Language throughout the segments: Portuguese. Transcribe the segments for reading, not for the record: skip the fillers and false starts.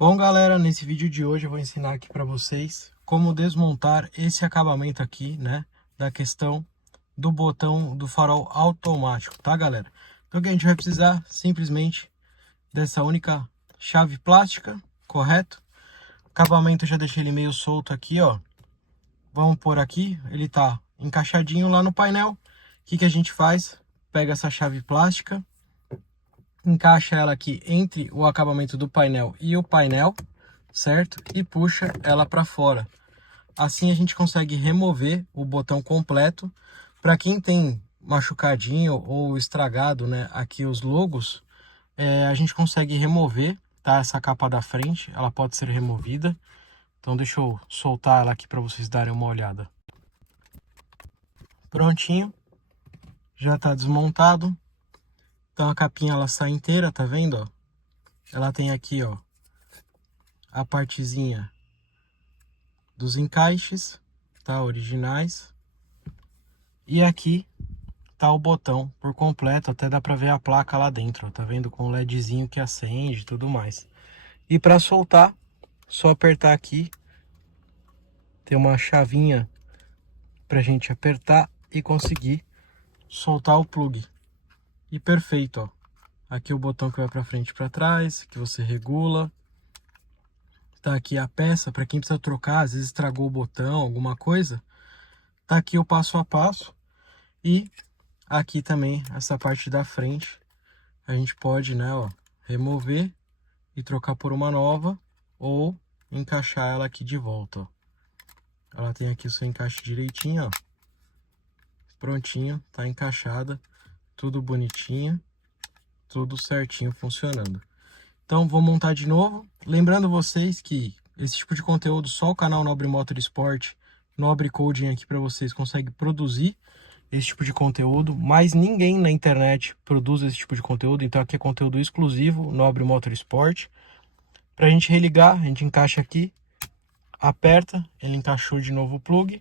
Bom, galera, nesse vídeo de hoje eu vou ensinar aqui para vocês como desmontar esse acabamento aqui, né, da questão do botão do farol automático, tá, galera? Então o que a gente vai precisar simplesmente dessa única chave plástica, correto? O acabamento eu já deixei ele meio solto aqui, ó. Vamos pôr aqui, ele tá encaixadinho lá no painel. O que a gente faz? Pega essa chave plástica, encaixa ela aqui entre o acabamento do painel e o painel, certo? E puxa ela para fora. Assim a gente consegue remover o botão completo. Para quem tem machucadinho ou estragado, né, aqui os logos, a gente consegue remover, tá? Essa capa da frente, ela pode ser removida. Então deixa eu soltar ela aqui para vocês darem uma olhada. Prontinho, já está desmontado. Então a capinha ela sai inteira, tá vendo, ó? Ela tem aqui, ó, a partezinha dos encaixes, tá? Originais. E aqui tá o botão por completo, até dá pra ver a placa lá dentro, ó, tá vendo? Com o LEDzinho que acende e tudo mais. E para soltar, só apertar aqui. Tem uma chavinha pra gente apertar e conseguir soltar o plug. E perfeito, ó. Aqui o botão que vai pra frente e pra trás, que você regula. Tá aqui a peça, para quem precisa trocar, às vezes estragou o botão, alguma coisa. Tá aqui o passo a passo. E aqui também, essa parte da frente, a gente pode, né, ó, remover e trocar por uma nova, ou encaixar ela aqui de volta, ó. Ela tem aqui o seu encaixe direitinho, ó. Prontinho, tá encaixada, tudo bonitinho, tudo certinho funcionando. Então vou montar de novo, lembrando vocês que esse tipo de conteúdo só o canal Nobre Motorsport, Nobre Coding aqui para vocês consegue produzir esse tipo de conteúdo, mas ninguém na internet produz esse tipo de conteúdo, então aqui é conteúdo exclusivo, Nobre Motorsport. Para a gente religar, a gente encaixa aqui, aperta, ele encaixou de novo o plug.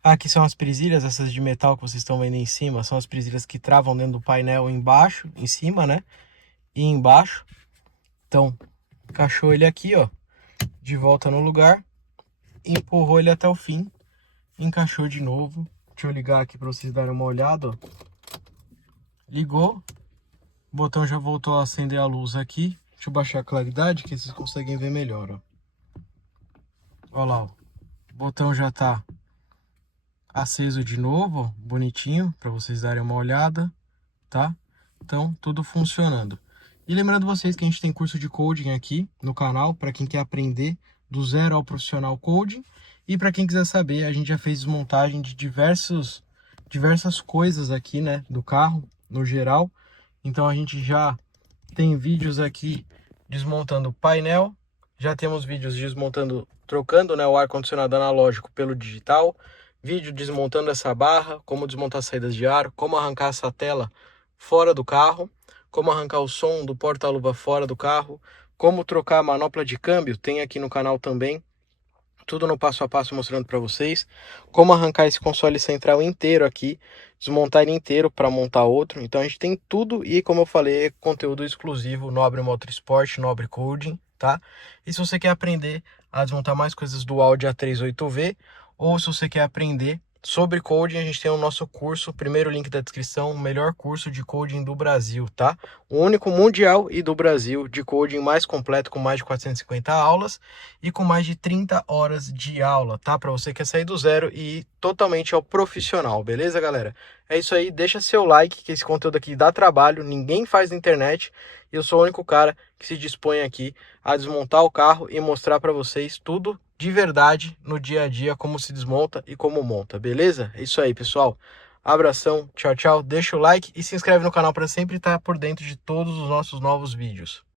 Aqui são as presilhas, essas de metal que vocês estão vendo em cima, são as presilhas que travam dentro do painel embaixo, em cima, né? E embaixo. Então, encaixou ele aqui, ó, de volta no lugar, empurrou ele até o fim, encaixou de novo. Deixa eu ligar aqui para vocês darem uma olhada, ó. Ligou, o botão já voltou a acender a luz aqui. Deixa eu baixar a claridade que vocês conseguem ver melhor, ó. Olha lá, ó. O botão já tá aceso de novo, ó, bonitinho, para vocês darem uma olhada, tá? Então, tudo funcionando. E lembrando vocês que a gente tem curso de coding aqui no canal, para quem quer aprender do zero ao profissional coding. E para quem quiser saber, a gente já fez desmontagem de diversas coisas aqui, né, do carro, no geral. Então a gente já tem vídeos aqui desmontando o painel, já temos vídeos desmontando, trocando, né, o ar-condicionado analógico pelo digital, vídeo desmontando essa barra, como desmontar saídas de ar, como arrancar essa tela fora do carro, como arrancar o som do porta-luva fora do carro, como trocar a manopla de câmbio, tem aqui no canal também, tudo no passo a passo mostrando para vocês, como arrancar esse console central inteiro aqui, desmontar ele inteiro para montar outro. Então a gente tem tudo e, como eu falei, é conteúdo exclusivo Nobre Motorsport, Nobre Coding, tá? E se você quer aprender a desmontar mais coisas do Audi A3 8V, ou se você quer aprender sobre coding, a gente tem o nosso curso, primeiro link da descrição, o melhor curso de coding do Brasil, tá? O único mundial e do Brasil de coding mais completo, com mais de 450 aulas e com mais de 30 horas de aula, tá? Para você que quer sair do zero e ir totalmente ao profissional, beleza, galera? É isso aí, deixa seu like, que esse conteúdo aqui dá trabalho, ninguém faz na internet, e eu sou o único cara que se dispõe aqui a desmontar o carro e mostrar para vocês tudo de verdade no dia a dia, como se desmonta e como monta, beleza? É isso aí, pessoal. Abração, tchau, tchau. Deixa o like e se inscreve no canal para sempre estar por dentro de todos os nossos novos vídeos.